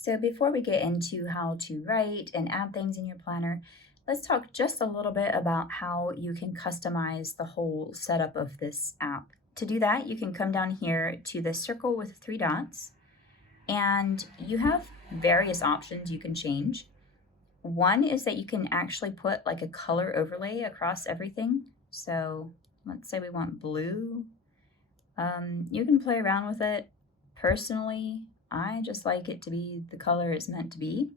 So before we get into how to write and add things in your planner, let's talk just a little bit about how you can customize the whole setup of this app. To do that, you can come down here to the circle with 3 dots, and you have various options you can change. One is that you can actually put like a color overlay across everything. So let's say we want blue. You can play around with it. Personally, I just like it to be the color it's meant to be.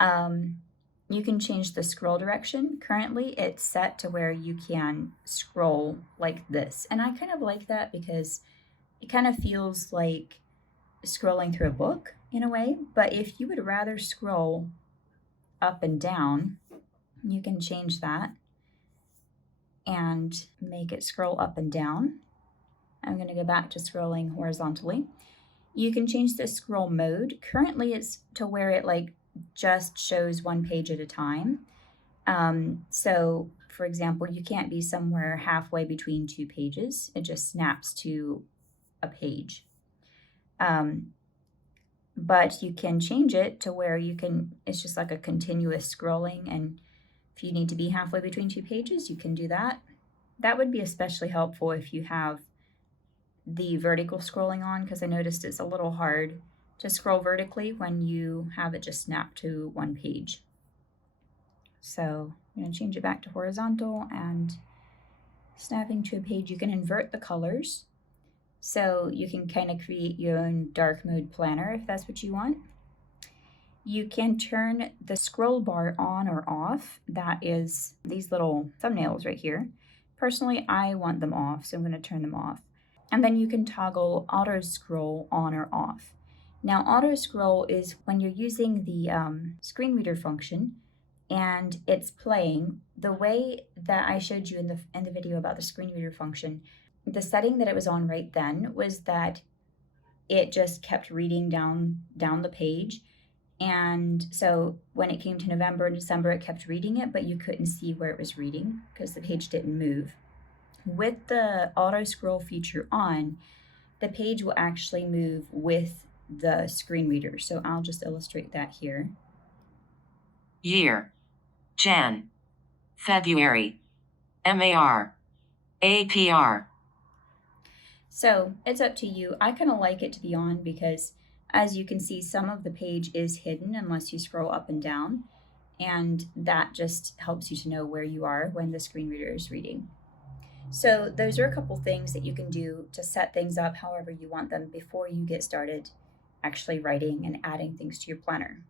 You can change the scroll direction. Currently, it's set to where you can scroll like this. And I kind of like that because it kind of feels like scrolling through a book in a way. But if you would rather scroll up and down, you can change that and make it scroll up and down. I'm going to go back to scrolling horizontally. You can change the scroll mode. Currently it's to where it like just shows one page at a time. So for example, you can't be somewhere halfway between 2 pages. It just snaps to a page. But you can change it to where it's just like a continuous scrolling, and if you need to be halfway between 2 pages, you can do that. That would be especially helpful if you have the vertical scrolling on, because I noticed it's a little hard to scroll vertically when you have it just snap to one page. So I'm going to change it back to horizontal and snapping to a page. You can invert the colors, so you can kind of create your own dark mode planner if that's what you want. You can turn the scroll bar on or off. That is these little thumbnails right here. Personally, I want them off, so I'm going to turn them off. And then you can toggle auto scroll on or off. Now, auto scroll is when you're using the screen reader function and it's playing. The way that I showed you in the video about the screen reader function, the setting that it was on right then was that it just kept reading down the page. And so when it came to November and December, it kept reading it, but you couldn't see where it was reading because the page didn't move. With the auto scroll feature on, the page will actually move with the screen reader. So I'll just illustrate that here. Year, Jan, February, MAR, APR. So it's up to you. I kind of like it to be on because, as you can see, some of the page is hidden unless you scroll up and down. And that just helps you to know where you are when the screen reader is reading. So those are a couple things that you can do to set things up however you want them before you get started actually writing and adding things to your planner.